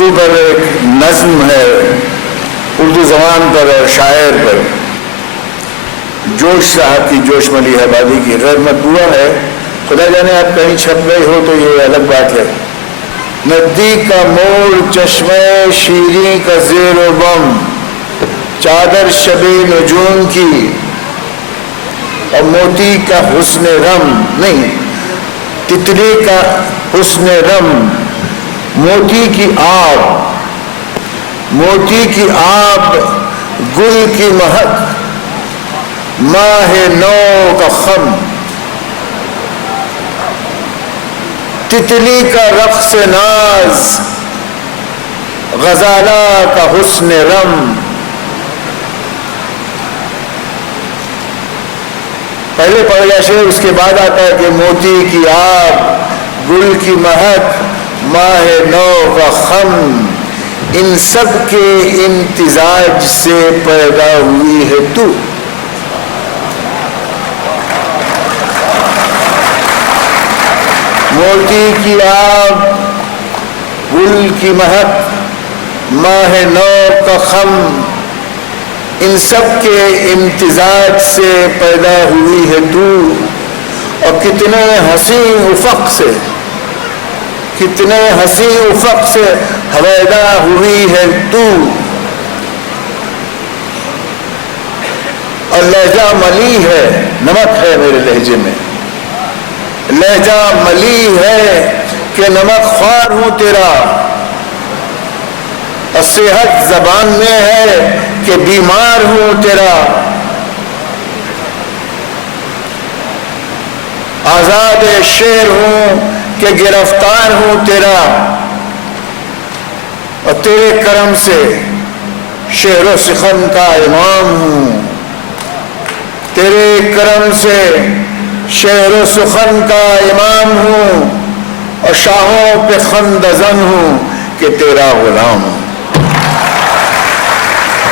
اردو پر ایک نظم ہے، اردو زبان پر اور شاعر پر، جوش صاحب کی، جوش ملی آبادی کی، غیر مطبوعہ ہے، خدا جانے آپ کہیں چھپ گئے ہو تو یہ الگ بات ہے۔ ندی کا موڑ چشمے شیریں کا زیر و بم، چادر شب نجوم کی اور موتی کا حسن رم، نہیں، تتلی کا حسن رم، موتی کی آب، موتی کی آب، گل کی مہک، ماہ نو کا خم، تتلی کا رقص ناز، غزالہ کا حسن رم۔ پہلے پڑھ گیا شعر، اس کے بعد آتا ہے کہ موتی کی آب، گل کی مہک، ماہ نو کا خم، ان سب کے امتزاج سے پیدا ہوئی ہے تو۔ موتی کی آب، گل کی مہک، ماہ نو کا خم، ان سب کے امتزاج سے پیدا ہوئی ہے تو، اور کتنے حسین افق سے، کتنے حسین افق سے ہویدا ہوئی ہے تو، اور لہجہ ملی ہے، نمک ہے میرے لہجے میں، لہجہ ملی ہے کہ نمک خوار ہوں تیرا، اور صحت زبان میں ہے کہ بیمار ہوں تیرا، آزاد شعر ہوں کہ گرفتار ہوں تیرا، اور تیرے کرم سے شعر و سخن کا امام ہوں، تیرے کرم سے شعر و سخن کا امام ہوں، اور شاہوں پہ خندزن ہوں کہ تیرا غلام ہوں۔